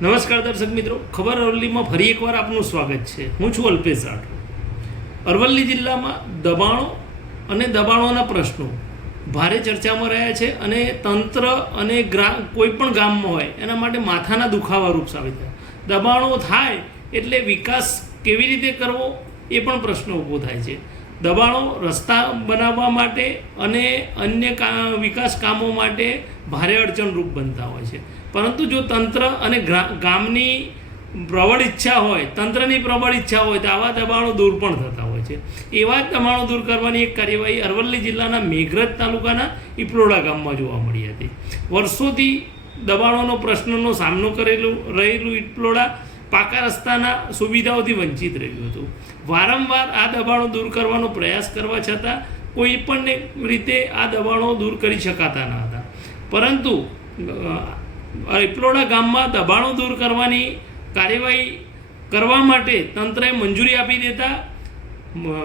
નમસ્કાર દર્શક મિત્રો, ખબર અરવલ્લીમાં ફરી એકવાર આપનું સ્વાગત છે. હું છું અલ્પેશ રાઠોડ. અરવલ્લી જિલ્લામાં દબાણો અને દબાણોના પ્રશ્નો ભારે ચર્ચામાં રહ્યા છે અને તંત્ર અને કોઈ પણ ગામમાં હોય એના માટે માથાના દુખાવા રૂપ સાબિત થાય. દબાણો થાય એટલે વિકાસ કેવી રીતે કરવો એ પણ પ્રશ્ન ઊભો થાય છે. દબાણો રસ્તા બનાવવા માટે અને અન્ય વિકાસ કામો માટે ભારે અડચણરૂપ બનતા હોય છે. પરંતુ જો તંત્ર અને ગામની પ્રબળ ઈચ્છા હોય, તંત્રની પ્રબળ ઈચ્છા હોય તો આવા દબાણો દૂર પણ થતા હોય છે. એવા જ દબાણો દૂર કરવાની એક કાર્યવાહી અરવલ્લી જિલ્લાના મેઘરજ તાલુકાના ઇપલોડા ગામમાં જોવા મળી હતી. વર્ષોથી દબાણોનો પ્રશ્નનો સામનો રહેલું ઇપલોડા પાકા રસ્તાના સુવિધાઓથી વંચિત રહ્યું હતું. વારંવાર આ દબાણો દૂર કરવાનો પ્રયાસ કરવા છતાં કોઈ પણ રીતે આ દબાણો દૂર કરી શકાતા ન હતા. પરંતુ ઇપલોડા ગામમાં દબાણો દૂર કરવાની કાર્યવાહી કરવા માટે તંત્રએ મંજૂરી આપી દેતા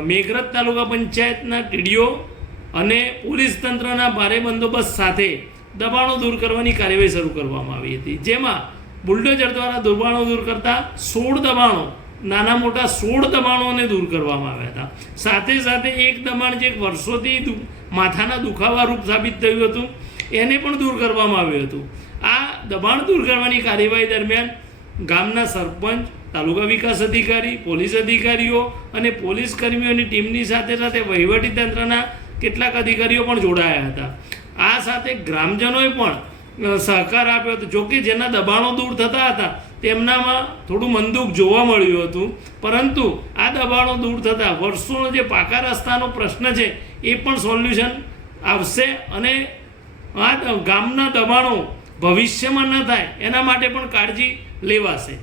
મેઘરજ તાલુકા પંચાયતના ટીડીઓ અને પોલીસ તંત્રના ભારે બંદોબસ્ત સાથે દબાણો દૂર કરવાની કાર્યવાહી શરૂ કરવામાં આવી હતી. જેમાં બુલડોઝર દ્વારા દબાણો દૂર કરતા 16 દબાણો, નાના મોટા 16 દબાણોને દૂર કરવામાં આવ્યા હતા. સાથે સાથે એક દબાણ જે વર્ષોથી માથાના દુખાવા રૂપ સાબિત થયું હતું એને પણ દૂર કરવામાં આવ્યું હતું. આ દબાણ દૂર કરવાની કાર્યવાહી દરમિયાન ગામના સરપંચ, તાલુકા વિકાસ અધિકારી, પોલીસ અધિકારીઓ અને પોલીસ કર્મીઓની ટીમની સાથે સાથે વહીવટી તંત્રના કેટલાક અધિકારીઓ પણ જોડાયા હતા. આ સાથે ગ્રામજનોએ પણ સહકાર આપ્યો હતો. જોકે જેના દબાણો દૂર થતા હતા તેમનામાં થોડું મનદુખ જોવા મળ્યું હતું. પરંતુ આ દબાણો દૂર થતાં વર્ષોનો જે પાકા રસ્તાનો પ્રશ્ન છે એ પણ સોલ્યુશન આવશે અને આ ગામના દબાણો ભવિષ્યમાં ન થાય એના માટે પણ કાળજી લેવાશે.